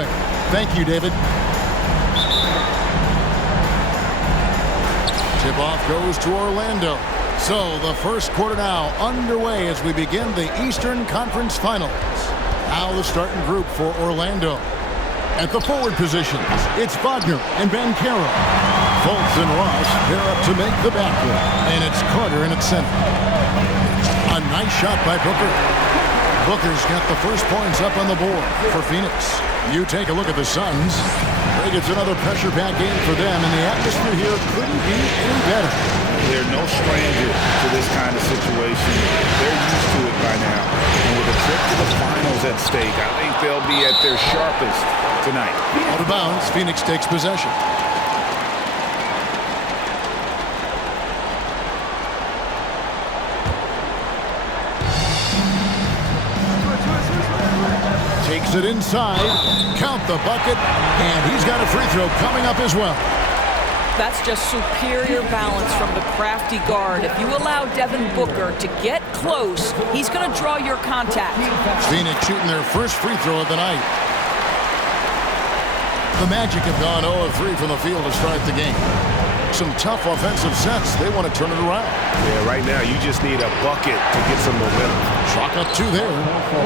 Thank you, David. Tip-off goes to Orlando. So the first quarter now underway as we begin the Eastern Conference Finals. Now the starting group for Orlando. At the forward positions, it's Wagner and Banchero. Fultz and Ross pair up to make the backcourt. And it's Carter in its center. A nice shot by Booker. Booker's got the first points up on the board for Phoenix. You take a look at the Suns. I think it's another pressure-packed game for them, and the atmosphere here couldn't be any better. They're no stranger to this kind of situation. They're used to it by now. And with a trip to the finals at stake, I think they'll be at their sharpest tonight. Out of bounds, Phoenix takes possession. Takes it inside, count the bucket, and he's got a free throw coming up as well. That's just superior balance from the crafty guard. If you allow Devin Booker to get close, he's going to draw your contact. Phoenix shooting their first free throw of the night. The Magic have gone 0 of 3 from the field to start the game. Some tough offensive sets. They want to turn it around. Yeah, right now you just need a bucket to get some momentum. Chalk up 2 there.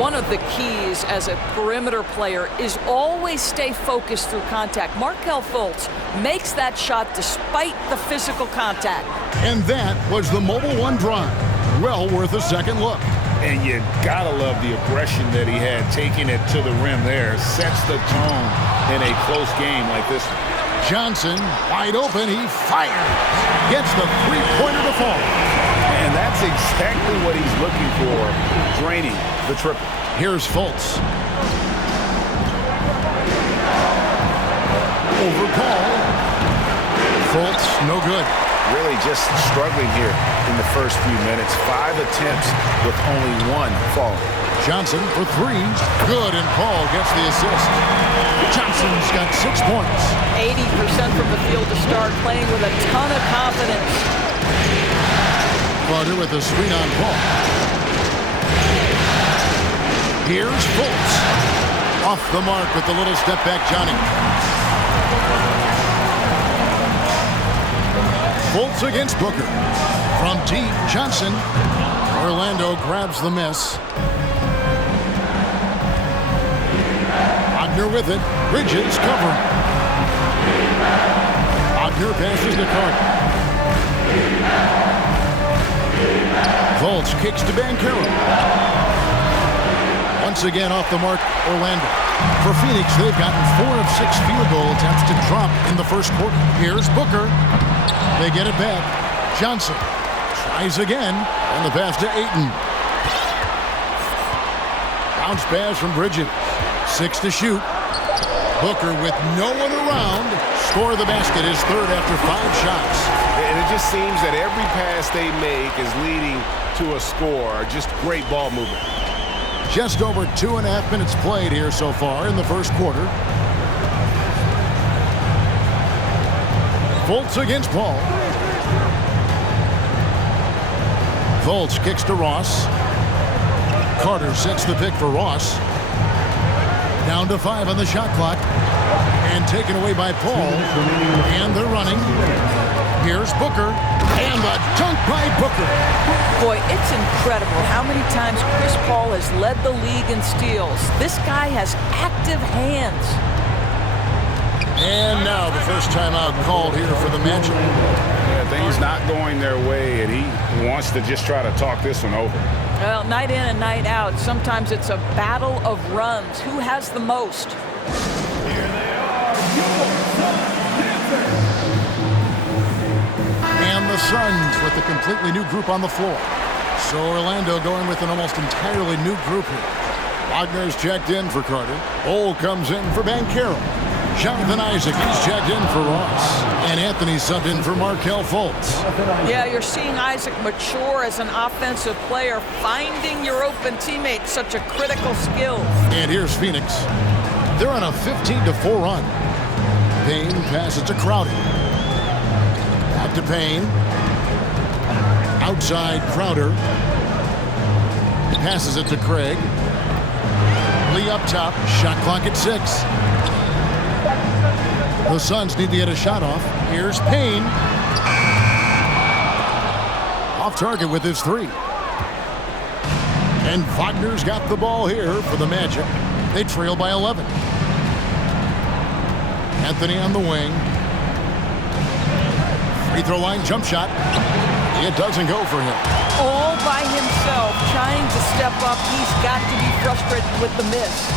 One of the keys as a perimeter player is always stay focused through contact. Markelle Fultz makes that shot despite the physical contact. And that was the Mobile One drive. Well worth a second look. And you gotta love the aggression that he had taking it to the rim there. Sets the tone in a close game like this one. Johnson, wide open, he fires. Gets the three-pointer to fall. And that's exactly what he's looking for, draining the triple. Here's Fultz. Over Paul. Fultz, no good. Really just struggling here in the first few minutes. 5 attempts with only 1 fall. Johnson for 3. Good, and Paul gets the assist. Johnson's got 6 points. 80% from the field to start, playing with a ton of confidence. Carter with a screen on Paul. Here's Fultz. Off the mark with the little step back, Johnny. Fultz against Booker. From deep, Johnson. Orlando grabs the miss. Wagner with it. Bridges covering. Wagner passes to Carter. Fultz kicks to Banchero. Once again off the mark, Orlando. For Phoenix, they've gotten 4 of 6 field goal attempts to drop in the first quarter. Here's Booker. They get it back. Johnson tries again, and the pass to Ayton. Bounce pass from Bridges. 6 to shoot. Booker with no one around. Score the basket, his third after 5 shots. And it just seems that every pass they make is leading to a score. Just great ball movement. Just over 2.5 minutes played here so far in the first quarter. Fultz against Paul. Fultz kicks to Ross. Carter sets the pick for Ross. Down to 5 on the shot clock. And taken away by Paul. And they're running. Here's Booker. And the dunk by Booker. Boy, it's incredible how many times Chris Paul has led the league in steals. This guy has active hands. And now the first timeout called here for the Magic. Yeah, things not going their way, and he wants to just try to talk this one over. Well, night in and night out, sometimes it's a battle of runs. Who has the most? And the Suns with a completely new group on the floor. So Orlando going with an almost entirely new group here. Wagner's checked in for Carter. Ole comes in for Banchero. Jonathan Isaac is checked in for Ross. And Anthony subbed in for Markelle Fultz. Yeah, you're seeing Isaac mature as an offensive player. Finding your open teammate, such a critical skill. And here's Phoenix. They're on a 15-4 run. Payne passes to Crowder. Back to Payne. Outside Crowder. Passes it to Craig. Lee up top. Shot clock at 6. The Suns need to get a shot off. Here's Payne. Off target with his three. And Wagner's got the ball here for the Magic. They trail by 11. Anthony on the wing. Free throw line jump shot. It doesn't go for him. All by himself, trying to step up. He's got to be frustrated with the miss.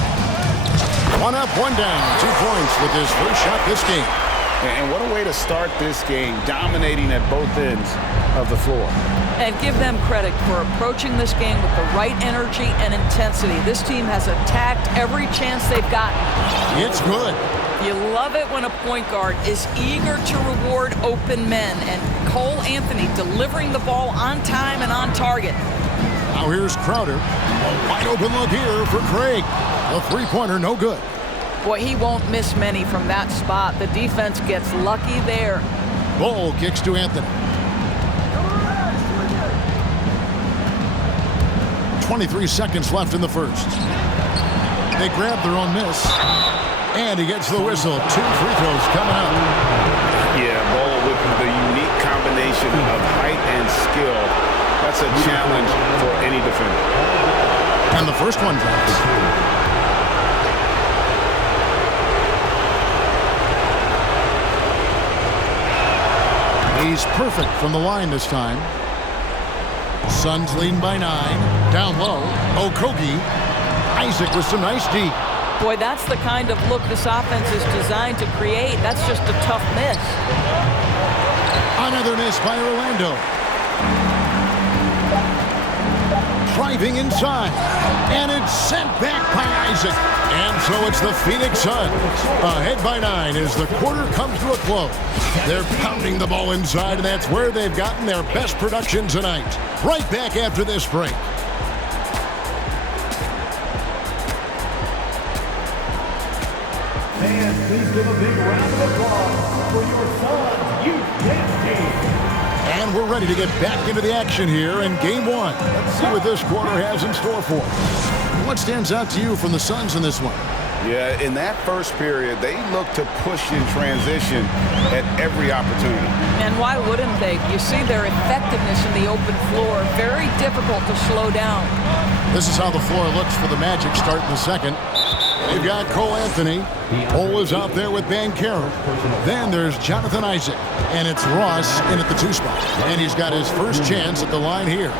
One up, one down. 2 points with his first shot this game. And what a way to start this game, dominating at both ends of the floor. And give them credit for approaching this game with the right energy and intensity. This team has attacked every chance they've gotten. It's good. You love it when a point guard is eager to reward open men. And Cole Anthony delivering the ball on time and on target. Now here's Crowder. A wide open look here for Craig. A three-pointer, no good. Boy, he won't miss many from that spot. The defense gets lucky there. Ball kicks to Anthony. 23 seconds left in the first. They grab their own miss. And he gets the whistle. 2 free throws coming up. Yeah, Ball with the unique combination of height and skill. That's a challenge for any defender. And the first one drops. He's perfect from the line this time. Suns leading by 9. Down low. Okogie. Isaac with some nice D. Boy, that's the kind of look this offense is designed to create. That's just a tough miss. Another miss by Orlando. Driving inside. And it's sent back by Isaac. And so it's the Phoenix Suns. Ahead by 9 as the quarter comes to a close. They're pounding the ball inside, and that's where they've gotten their best production tonight. Right back after this break. And please give a big round of applause for your Suns Youth Dance Team. And we're ready to get back into the action here in Game 1. Let's see what this quarter has in store for us. What stands out to you from the Suns in this one? Yeah, in that first period, they looked to push in transition at every opportunity. And why wouldn't they? You see their effectiveness in the open floor. Very difficult to slow down. This is how the floor looks for the Magic starting the second. They've got Cole Anthony. Cole is out there with Banchero. Then there's Jonathan Isaac. And it's Ross in at the 2 spot. And he's got his first chance at the line here.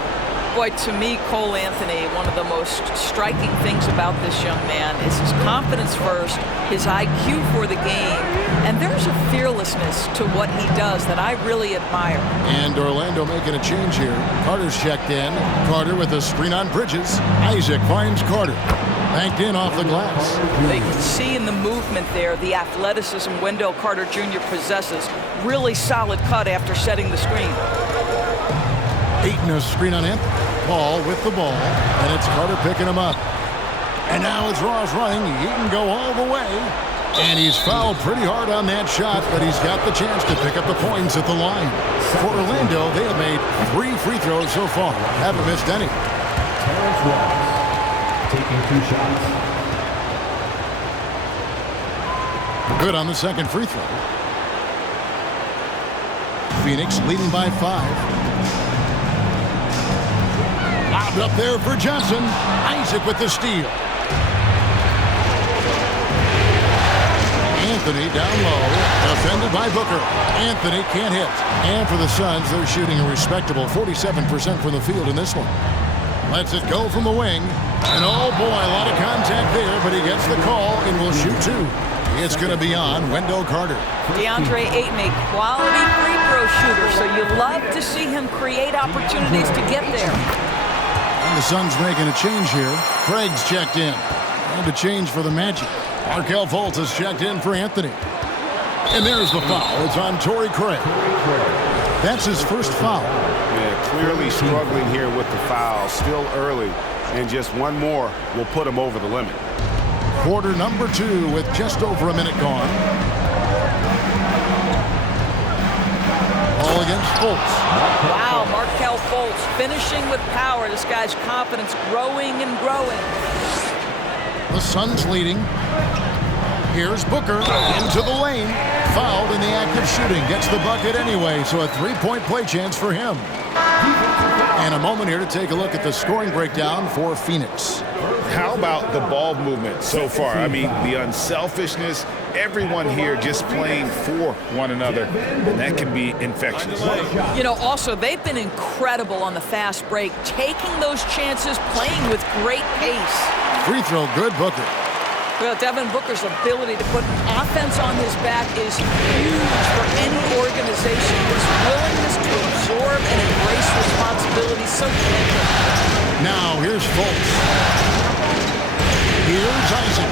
Boy, to me, Cole Anthony, one of the most striking things about this young man is his confidence first, his IQ for the game, and there's a fearlessness to what he does that I really admire. And Orlando making a change here. Carter's checked in. Carter with a screen on Bridges. Isaac finds Carter. Banked in off the glass. They can see in the movement there the athleticism Wendell Carter Jr. possesses. Really solid cut after setting the screen. Eaton a screen on Anthony. Paul with the ball, and it's Carter picking him up. And now it's Ross running. He can go all the way. And he's fouled pretty hard on that shot, but he's got the chance to pick up the points at the line. For Orlando, they have made 3 free throws so far. Haven't missed any. Terrence Ross taking 2 shots. Good on the second free throw. Phoenix leading by 5. Lobbed up there for Johnson. Isaac with the steal. Anthony down low. Defended by Booker. Anthony can't hit. And for the Suns, they're shooting a respectable 47% from the field in this one. Lets it go from the wing. And oh boy, a lot of contact there, but he gets the call and will shoot 2. It's going to be on Wendell Carter. DeAndre Ayton, a quality free throw shooter, so you love to see him create opportunities to get there. And the Suns making a change here. Craig's checked in. And a change for the Magic. Markelle Fultz has checked in for Anthony. And there's the foul. It's on Torrey Craig. That's his first foul. Yeah, clearly struggling here with the foul. Still early. And just one more will put him over the limit. Quarter number 2 with just over a minute gone. Ball against Fultz. Wow, Markelle Fultz finishing with power. This guy's confidence growing and growing. The Suns leading. Here's Booker into the lane. Fouled in the act of shooting. Gets the bucket anyway, so a three-point play chance for him. And a moment here to take a look at the scoring breakdown for Phoenix. How about the ball movement so far? I mean, the unselfishness, everyone here just playing for one another, and that can be infectious. You know, also, they've been incredible on the fast break, taking those chances, playing with great pace. Free throw good, Booker. Well, Devin Booker's ability to put offense on his back is huge for any organization. His willingness to absorb and embrace responsibility so tender. Now, here's Fultz. Here's Isaac.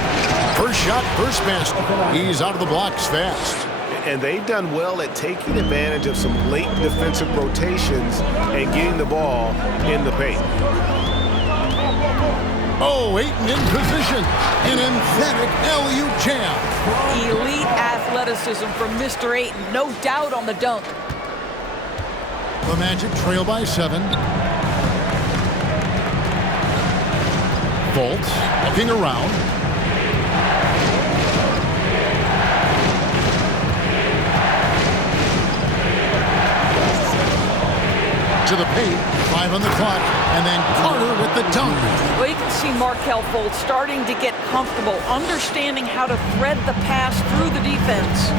First shot, first basket. He's out of the blocks fast. And they've done well at taking advantage of some late defensive rotations and getting the ball in the paint. Oh, Ayton in position. An emphatic alley-oop jam. Elite athleticism from Mr. Ayton. No doubt on the dunk. The Magic trail by 7. Fultz looking around. To the paint, 5 on the clock, and then Carter with the dunk. Well, you can see Markelle Fultz starting to get comfortable, understanding how to thread the pass through the defense.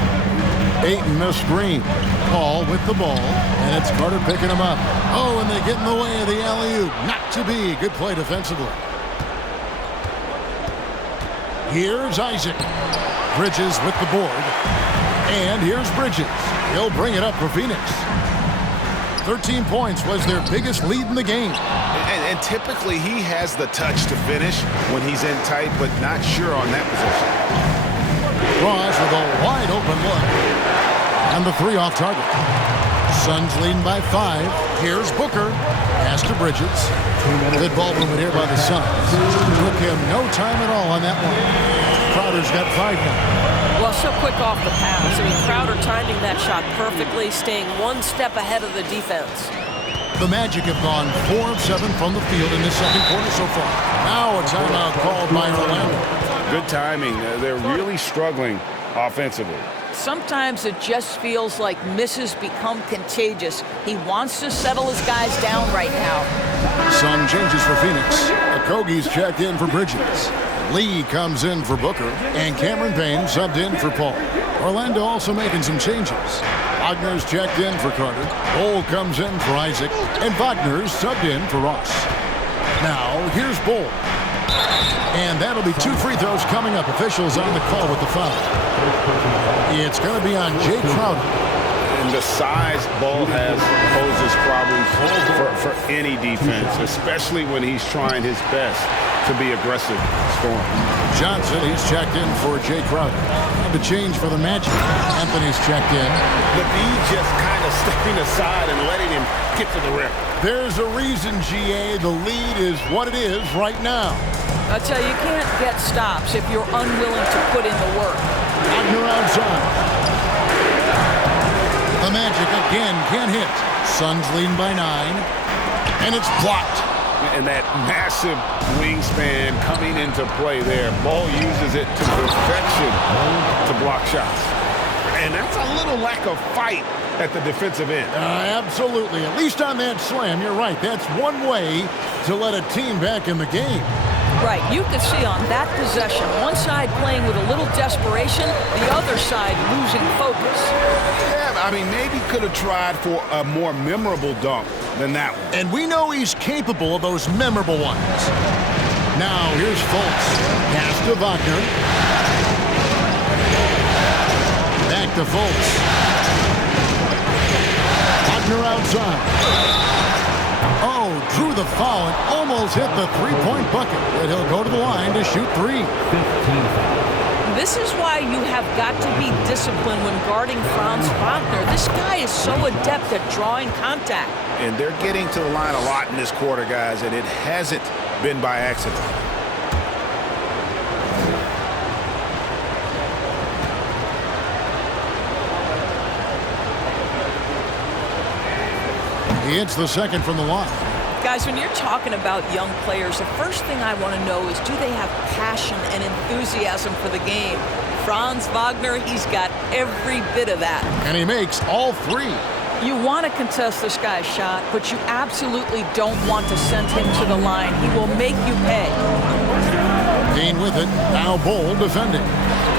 Ayton the screen. Paul with the ball, and it's Carter picking him up. Oh, and they get in the way of the alley-oop. Not to be. Good play defensively. Here's Isaac. Bridges with the board. And here's Bridges. He'll bring it up for Phoenix. 13 points was their biggest lead in the game. And typically he has the touch to finish when he's in tight, but not sure on that position. Ross with a wide open look. And the 3 off target. Suns leading by 5. Here's Booker. Pass to Bridges. Good ball movement here by the Suns. Took him no time at all on that one. Crowder's got 5 now. Well, so quick off the pass. I mean, Crowder timing that shot perfectly, staying one step ahead of the defense. The Magic have gone 4 of 7 from the field in this second quarter so far. Now a timeout called by Orlando. Good timing. They're really struggling offensively. Sometimes it just feels like misses become contagious. He wants to settle his guys down right now. Some changes for Phoenix. Okogie's checked in for Bridges. Lee comes in for Booker, and Cameron Payne subbed in for Paul. Orlando also making some changes. Wagner's checked in for Carter. Bull comes in for Isaac, and Wagner's subbed in for Ross. Now, here's Bull. And that'll be 2 free throws coming up. Officials on the call with the foul. It's going to be on Jay Crowder. And the size Ball has poses problems for any defense, especially when he's trying his best to be aggressive scoring. Johnson, he's checked in for Jay Crowder. The change for the Magic. Anthony's checked in. Levine just kind of stepping aside and letting him get to the rim. There's a reason, GA, the lead is what it is right now. I tell you, you can't get stops if you're unwilling to put in the work. Wagner outside. The Magic again can't hit. Suns leading by 9. And it's blocked. And that massive wingspan coming into play there. Ball uses it to perfection to block shots. And that's a little lack of fight at the defensive end. Absolutely. At least on that slam, you're right. That's one way to let a team back in the game. Right, you could see on that possession, one side playing with a little desperation, the other side losing focus. Yeah, I mean, maybe could have tried for a more memorable dunk than that one. And we know he's capable of those memorable ones. Now, here's Fultz. Pass to Wagner. Back to Fultz. Wagner outside. Oh, drew the foul and almost hit the three-point bucket. But he'll go to the line to shoot 3. This is why you have got to be disciplined when guarding Franz Wagner. This guy is so adept at drawing contact. And they're getting to the line a lot in this quarter, guys, and it hasn't been by accident. He hits the second from the line. Guys, when you're talking about young players, the first thing I want to know is, do they have passion and enthusiasm for the game? Franz Wagner, he's got every bit of that. And he makes all three. You want to contest this guy's shot, but you absolutely don't want to send him to the line. He will make you pay. Kane with it. Now Bol defending.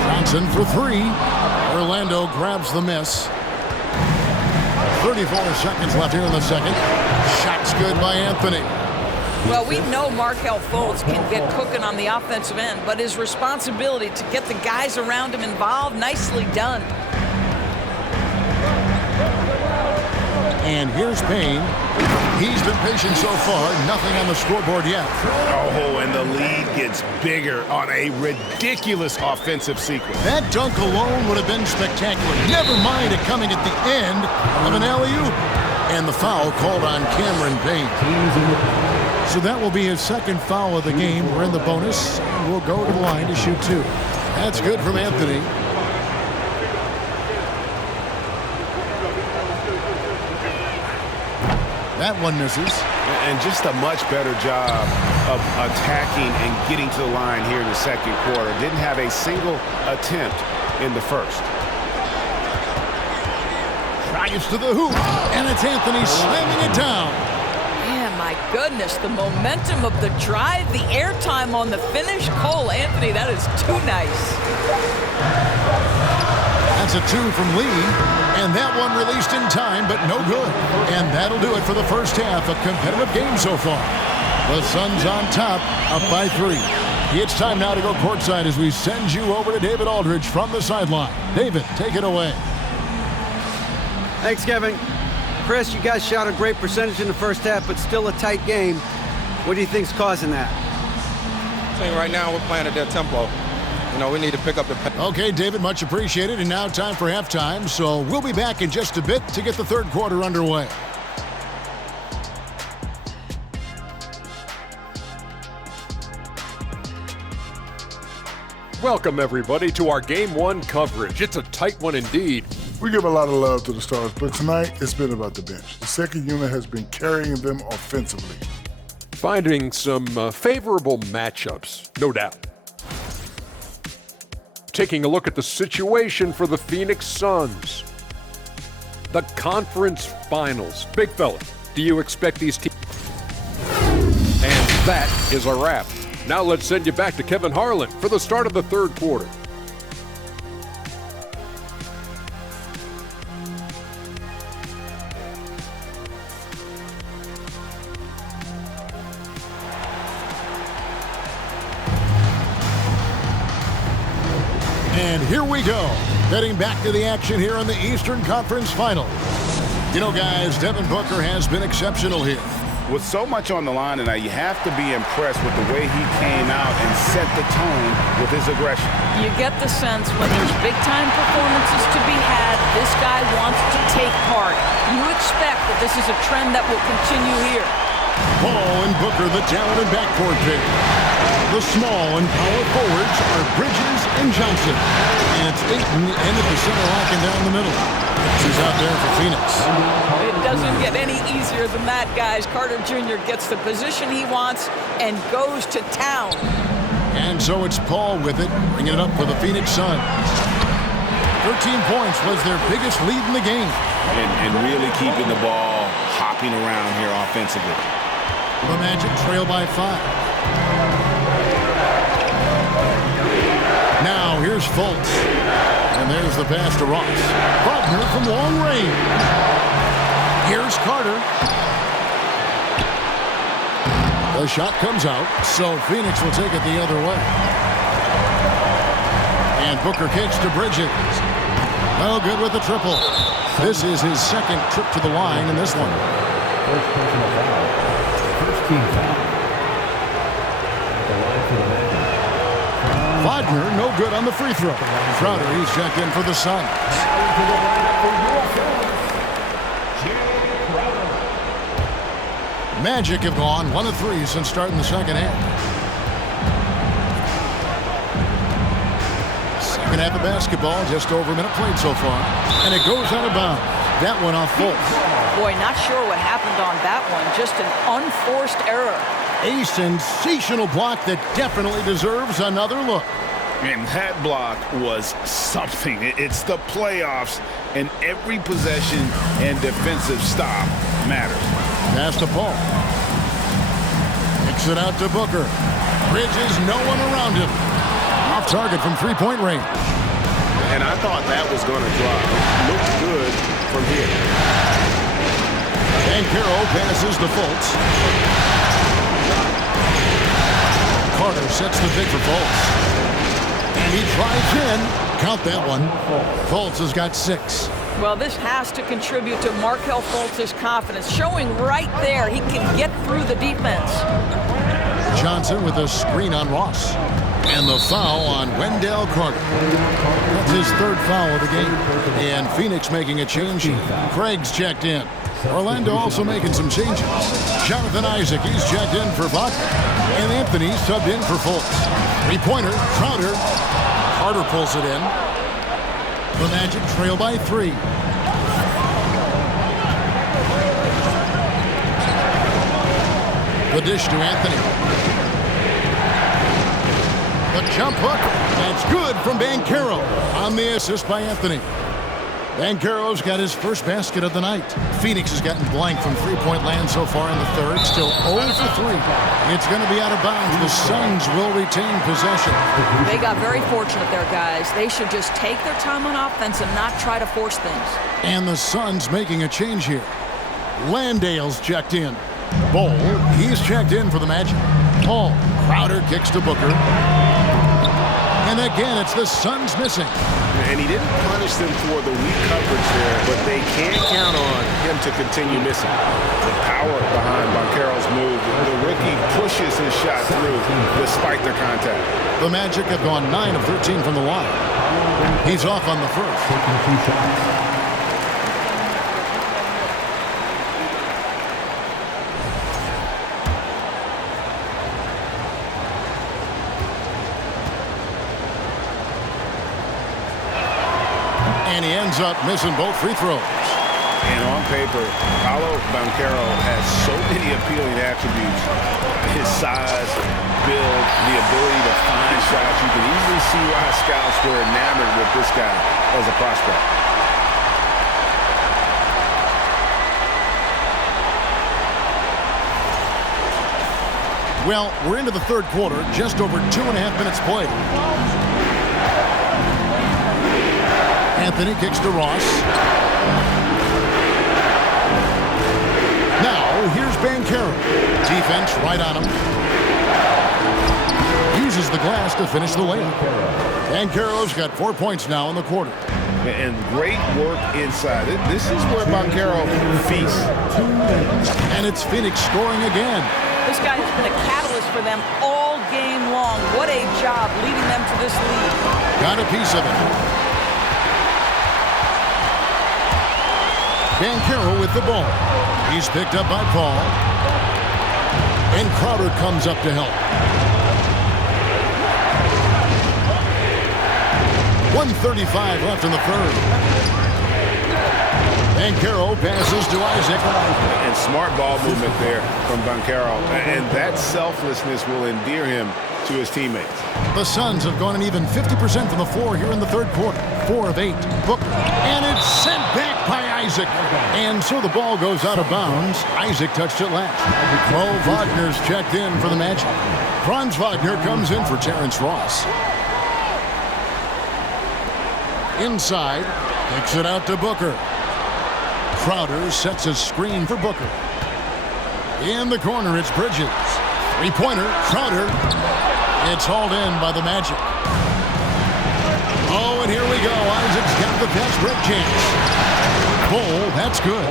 Johnson for three. Orlando grabs the miss. 34 seconds left here in the second. Shot's good by Anthony. Well, we know Markelle Fultz can get cooking on the offensive end, but his responsibility to get the guys around him involved, nicely done. And here's Payne. He's been patient so far. Nothing on the scoreboard yet. Oh, and the lead gets bigger on a ridiculous offensive sequence. That dunk alone would have been spectacular. Never mind it coming at the end of an alley-oop. And the foul called on Cameron Payne. So that will be his second foul of the game. We're in the bonus. We'll go to the line to shoot two. That's good from Anthony. That one misses. And just a much better job of attacking and getting to the line here in the second quarter. Didn't have a single attempt in the first. Drives to the hoop, and it's Anthony slamming it down. Man, my goodness, the momentum of the drive, the airtime on the finish. Cole Anthony, that is too nice. That's a two from Lee, and that one released in time, but no good. And that'll do it for the first half. A competitive game so far. The Suns on top, up by 3. It's time now to go courtside as we send you over to David Aldridge from the sideline. David, take it away. Thanks, Kevin. Chris, you guys shot a great percentage in the first half, but still a tight game. What do you think's causing that? I think right now we're playing at their tempo. You know, we need to pick up the pace. Okay, David, much appreciated. And now time for halftime. So we'll be back in just a bit to get the third quarter underway. Welcome, everybody, to our Game 1 coverage. It's a tight one indeed. We give a lot of love to the stars, but tonight it's been about the bench. The second unit has been carrying them offensively. Finding some favorable matchups, no doubt. Taking a look at the situation for the Phoenix Suns. The conference finals. Big fella, do you expect these teams? And that is a wrap. Now let's send you back to Kevin Harlan for the start of the third quarter. And here we go, heading back to the action here in the Eastern Conference Finals. You know, guys, Devin Booker has been exceptional here. With so much on the line tonight, you have to be impressed with the way he came out and set the tone with his aggression. You get the sense when there's big-time performances to be had, this guy wants to take part. You expect that this is a trend that will continue here. Ball and Booker, the talented backcourt pair. The small and power forwards are Bridges and Johnson. And it's Ayton in at the center locking down the middle. She's out there for Phoenix. It doesn't get any easier than that, guys. Carter Jr. gets the position he wants and goes to town. And so it's Paul with it, bringing it up for the Phoenix Suns. 13 points was their biggest lead in the game. And really keeping the ball hopping around here offensively. The Magic trail by 5. Now here's Fultz. And there's the pass to Ross. Wagner from long range. Here's Carter. The shot comes out, so Phoenix will take it the other way. And Booker kicks to Bridges. Oh, good with the triple. This is his second trip to the line in this one. First personal foul. First team foul. At the line for the Magic. Wagner, no good on the free throw. Crowder, he's checked in for the Suns. Magic have gone 1 of 3 since starting the second half. Second half of basketball, just over a minute played so far. And it goes out of bounds. That one off Fultz. Boy, not sure what happened on that one. Just an unforced error. A sensational block that definitely deserves another look. And that block was something. It's the playoffs, and every possession and defensive stop matters. Pass to Paul. Kicks it out to Booker. Bridges, no one around him. Off target from three-point range. And I thought that was going to drop. Looked good from here. Banchero passes to Fultz. Carter sets the pick for Fultz. And he drives in. Count that one. Fultz has got 6. Well, this has to contribute to Markelle Fultz's confidence, showing right there he can get through the defense. Johnson with a screen on Ross. And the foul on Wendell Carter. That's his 3rd foul of the game. And Phoenix making a change. Craig's checked in. Orlando also making some changes. Jonathan Isaac, he's checked in for Wagner. And Anthony's subbed in for Fultz. Three-pointer, Crowder. Carter pulls it in. The Magic trail by 3. The dish to Anthony. The jump hook. That's good from Banchero on the assist by Anthony. Banchero's got his first basket of the night. Phoenix has gotten blank from three-point land so far in the third. Still 0 for 3. It's going to be out of bounds. The Suns will retain possession. They got very fortunate there, guys. They should just take their time on offense and not try to force things. And the Suns making a change here. Landale's checked in. Bol, he's checked in for the Magic. Paul, Crowder kicks to Booker. And again, it's the Suns missing. And he didn't punish them for the weak coverage there, but they can't count on him to continue missing. The power behind Banchero's move. The rookie pushes his shot through despite the contact. The Magic have gone 9 of 13 from the line. He's off on the first. Taking 2 shots. And he ends up missing both free throws. And on paper, Paolo Banchero has so many appealing attributes. His size, build, the ability to find shots. You can easily see why scouts were enamored with this guy as a prospect. Well, we're into the third quarter, just over 2.5 minutes played. Anthony kicks to Ross. Now, here's Banchero. Defense right on him. Uses the glass to finish the layup. Banchero's got 4 points now in the quarter. And great work inside. This is where Banchero feasts. And it's Phoenix scoring again. This guy has been a catalyst for them all game long. What a job leading them to this lead. Got a piece of it. Banchero with the ball. He's picked up by Paul. And Crowder comes up to help. 1:35 left in the third. Banchero passes to Isaac. And smart ball movement there from Banchero. And that selflessness will endear him to his teammates. The Suns have gone an even 50% from the floor here in the third quarter. 4 of 8. Booker. And it's sent back by Isaac. And so the ball goes out of bounds. Isaac touched it last. Mo Wagner's checked in for the Magic. Franz Wagner comes in for Terrence Ross. Inside. Kicks it out to Booker. Crowder sets a screen for Booker. In the corner, it's Bridges. Three-pointer, Crowder. It's hauled in by the Magic. Oh, and here we go. Isaac's got the fast break chance. Bol, that's good.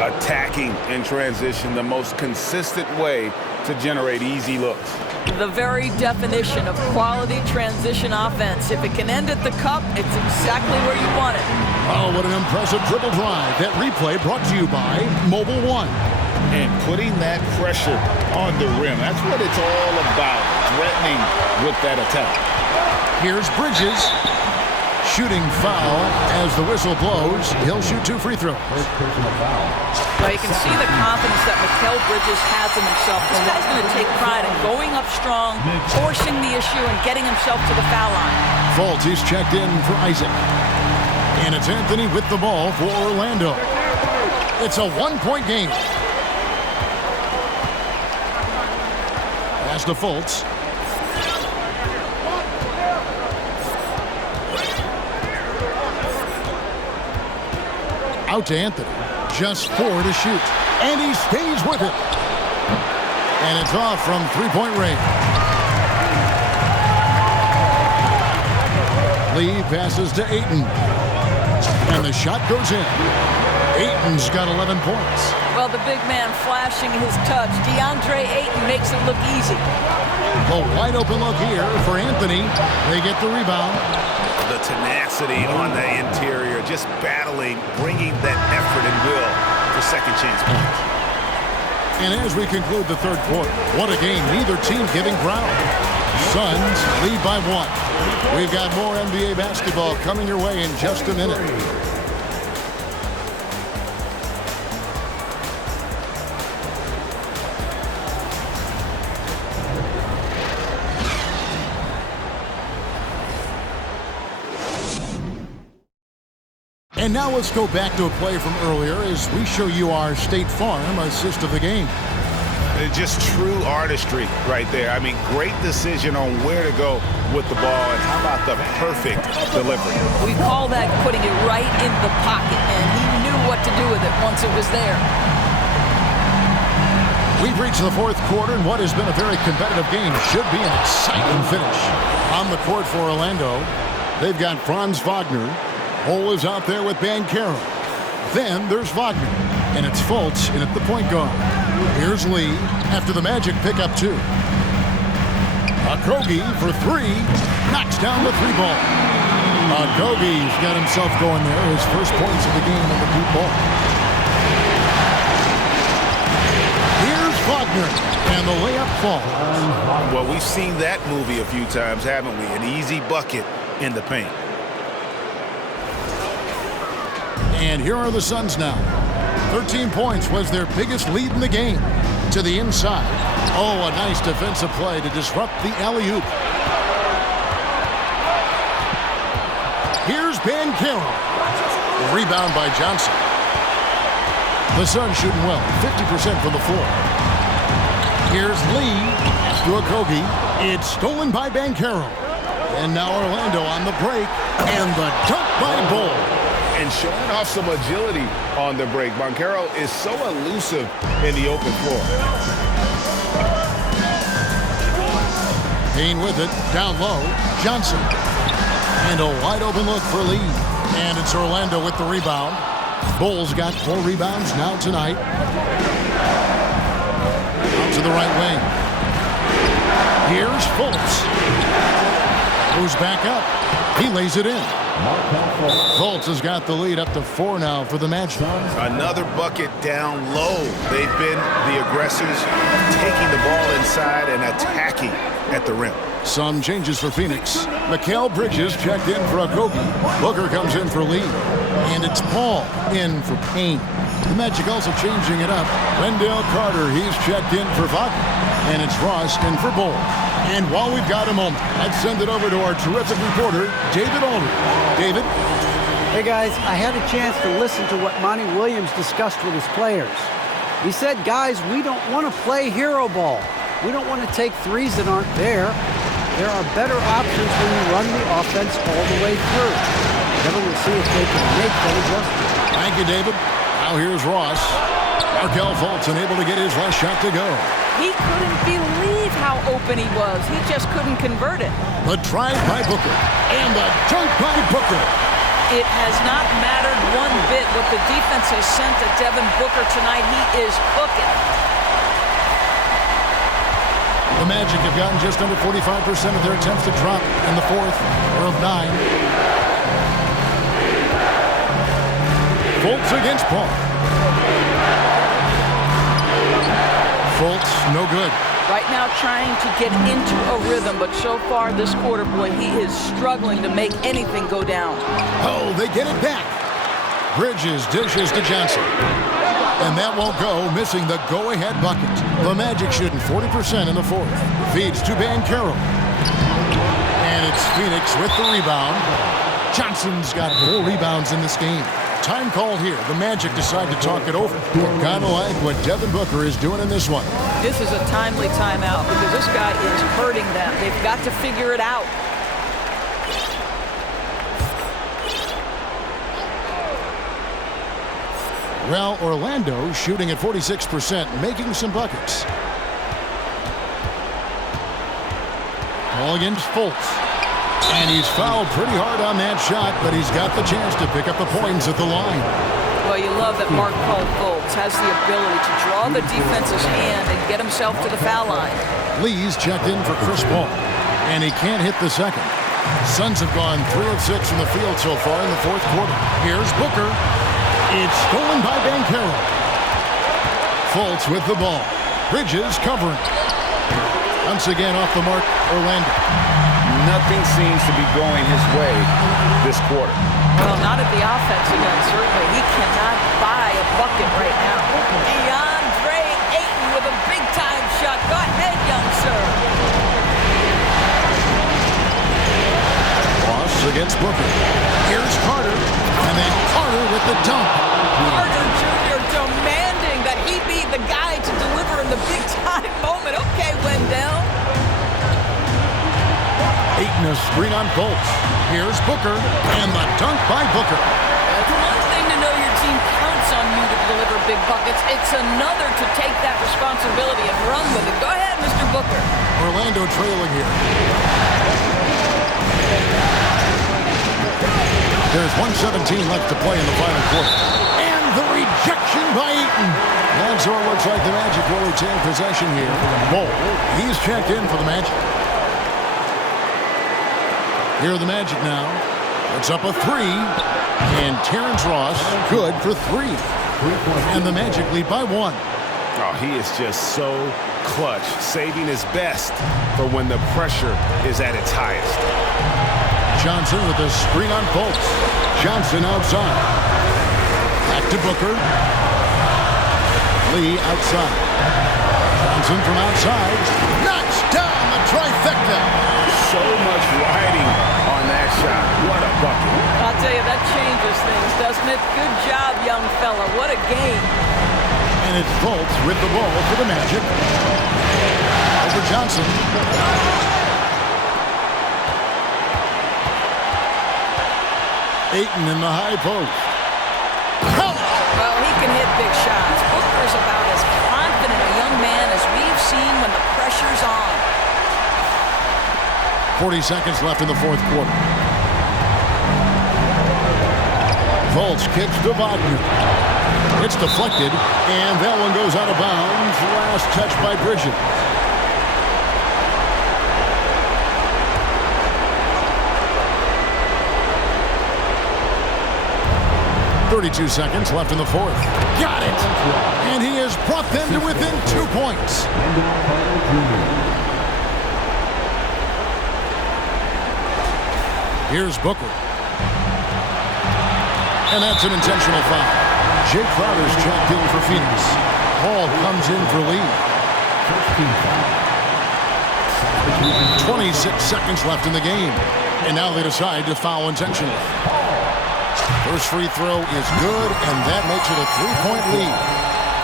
Attacking in transition, the most consistent way to generate easy looks. The very definition of quality transition offense. If it can end at the cup, it's exactly where you want it. Oh, what an impressive dribble drive. That replay brought to you by Mobile One. And putting that pressure on the rim. That's what it's all about, threatening with that attack. Here's Bridges. shooting foul. As the whistle blows, he'll shoot 2 free throws. First personal foul. Well, you can see the confidence that Mikal Bridges has in himself. This guy's going to take pride in going up strong, forcing the issue, and getting himself to the foul line. Fultz, he's checked in for Isaac. And it's Anthony with the ball for Orlando. It's a 1-point game. Pass to Fultz. Out to Anthony. Just 4 to shoot. And he stays with it. And it's off from 3-point range. Lee passes to Ayton. And the shot goes in. Ayton's got 11 points. Well, the big man flashing his touch. DeAndre Ayton makes it look easy. A wide open look here for Anthony. They get the rebound. The tenacity on the interior, just battling, bringing that effort and will for second chance points. And as we conclude the third quarter, what a game. Neither team giving ground. Suns lead by 1. We've got more NBA basketball coming your way in just a minute. And now let's go back to a play from earlier as we show you our State Farm assist of the game. It's just true artistry right there. I mean, great decision on where to go with the ball, and how about the perfect delivery? We call that putting it right in the pocket, and he knew what to do with it once it was there. We've reached the fourth quarter, and what has been a very competitive game should be an exciting finish. On the court for Orlando, they've got Franz Wagner. Hole is out there with Banchero. Then there's Wagner, and it's Fultz in at the point guard. Here's Lee after the Magic pick up 2. Okogie for 3, knocks down the 3-ball. Okogie's got himself going there, his first points of the game on the deep ball. Here's Wagner, and the layup falls. Well, we've seen that movie a few times, haven't we? An easy bucket in the paint. And here are the Suns now. 13 points was their biggest lead in the game. To the inside. Oh, a nice defensive play to disrupt the alley-oop. Here's Banchero. Rebound by Johnson. The Suns shooting well, 50% from the floor. Here's Lee. Pass to Okogie. It's stolen by Banchero. And now Orlando on the break. And the dunk by Bull. And showing off some agility on the break. Banchero is so elusive in the open floor. Payne with it, down low, Johnson. And a wide open look for Lee. And it's Orlando with the rebound. Bulls got 4 rebounds now tonight. Out to the right wing. Here's Fultz. Moves back up. He lays it in. Fultz has got the lead up to 4 now for the Magic. Another bucket down low. They've been the aggressors, taking the ball inside and attacking at the rim. Some changes for Phoenix. Mikal Bridges checked in for Okogie. Booker comes in for Lee. And it's Paul in for Payne. The Magic also changing it up. Wendell Carter, he's checked in for Wagner. And it's Ross in for Bull. And while we've got a moment, let's send it over to our terrific reporter, David Aldridge. David? Hey guys, I had a chance to listen to what Monty Williams discussed with his players. He said, guys, we don't want to play hero ball. We don't want to take threes that aren't there. There are better options when you run the offense all the way through. Then we'll see if they can make that adjustment. Thank you, David. Now here's Ross. Markelle Fultz unable to get his last shot to go. He couldn't believe how open he was. He just couldn't convert it. The drive by Booker. And the dunk by Booker. It has not mattered one bit what the defense has sent to Devin Booker tonight. He is cooking. The Magic have gotten just under 45% of their attempts to drop in the fourth, or of 9. Fultz against Paul. Fultz, no good. Right now trying to get into a rhythm, but so far this quarter, boy, he is struggling to make anything go down. Oh, they get it back. Bridges dishes to Johnson. And that won't go, missing the go-ahead bucket. The Magic shooting 40% in the fourth. Feeds to Banchero. And it's Phoenix with the rebound. Johnson's got 4 rebounds in this game. Time called here. The Magic decide to talk it over. Kind of like what Devin Booker is doing in this one. This is a timely timeout because this guy is hurting them. They've got to figure it out. Well, Orlando shooting at 46%, making some buckets. Ball against Fultz. And he's fouled pretty hard on that shot, but he's got the chance to pick up the points at the line. Well, you love that Markelle Fultz has the ability to draw the defense's hand and get himself to the foul line. Lee's checked in for Chris Paul, and he can't hit the second. Suns have gone 3 of 6 from the field so far in the fourth quarter. Here's Booker. It's stolen by Banchero. Fultz with the ball. Bridges covering. Once again off the mark, Orlando. Nothing seems to be going his way this quarter. Well, not at the offensive end, certainly. He cannot buy a bucket right now. DeAndre Ayton with a big-time shot. Go ahead, young sir. Ross against Booker. Here's Carter. And then Carter with the dunk. Carter Jr. demanding that he be the guy to deliver in the big-time moment. Okay, Wendell. Ayton a screen on Fultz. Here's Booker. And the dunk by Booker. It's one thing to know your team counts on you to deliver big buckets. It's another to take that responsibility and run with it. Go ahead, Mr. Booker. Orlando trailing here. There's 1:17 left to play in the final quarter. And the rejection by Ayton. And so it looks like the Magic will retain possession here. Ball. He's checked in for the Magic. Here are the Magic now. It's up a 3. And Terrence Ross good for 3. And the Magic lead by 1. Oh, he is just so clutch, saving his best for when the pressure is at its highest. Johnson with a screen on Fultz. Johnson outside. Back to Booker. Lee outside. Johnson from outside. Knocks down the trifecta. So much riding on that shot. What a bucket. I'll tell you, that changes things, doesn't it? Good job, young fella. What a game. And it's Fultz with the ball for the Magic. Over Johnson. Ayton in the high post. Well, he can hit big shots. Booker's about as confident a young man as we've seen when the pressure's on. 40 seconds left in the fourth quarter. Fultz kicks to Wagner. It's deflected, and that one goes out of bounds. Last touch by Bridges. .32 seconds left in the fourth. Got it! And he has brought them to within 2 points. Here's Booker. And that's an intentional foul. Jay Crowder's checked in for Phoenix. Hall comes in for Lee. 26 seconds left in the game. And now they decide to foul intentionally. First free throw is good, and that makes it a 3-point lead.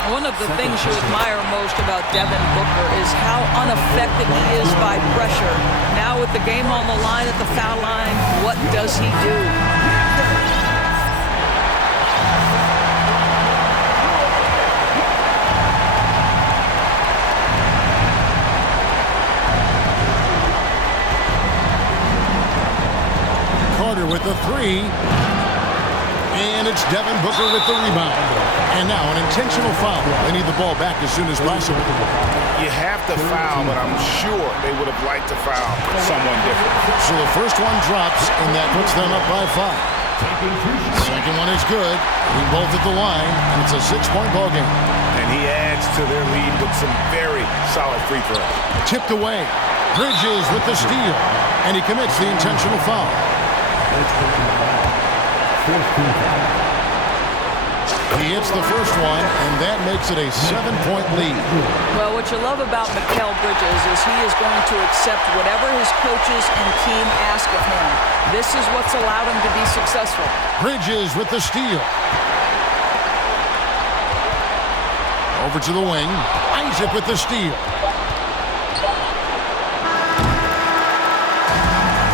One of the things you admire most about Devin Booker is how unaffected he is by pressure. Now with the game on the line at the foul line, what does he do? Carter with the 3. And it's Devin Booker with the rebound. And now an intentional foul. They need the ball back as soon as possible. You have to foul, but I'm sure they would have liked to foul someone different. So the first one drops, and that puts them up by 5. Second one is good. We both at the line, and it's a 6-point ball game. And he adds to their lead with some very solid free throws. Tipped away. Bridges with the steal, and he commits the intentional foul. He hits the first one, and that makes it a 7-point lead. Well, what you love about Mikal Bridges is he is going to accept whatever his coaches and team ask of him. This is what's allowed him to be successful. Bridges with the steal. Over to the wing. Isaac with the steal.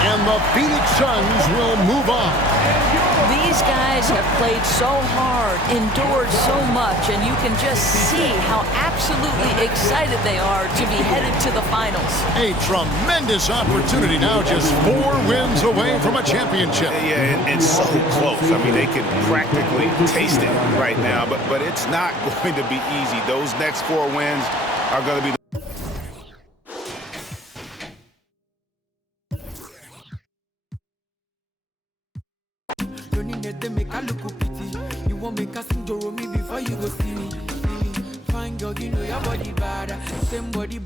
And the Phoenix Suns will move on. These guys have played so hard, endured so much, and you can just see how absolutely excited they are to be headed to the finals. A tremendous opportunity now, just 4 wins away from a championship. Yeah, and so close. I mean, they can practically taste it right now, but it's not going to be easy. Those next 4 wins are going to be You won't make us enjoy me before you go see me. Fine girl, you know your body bad. Same body.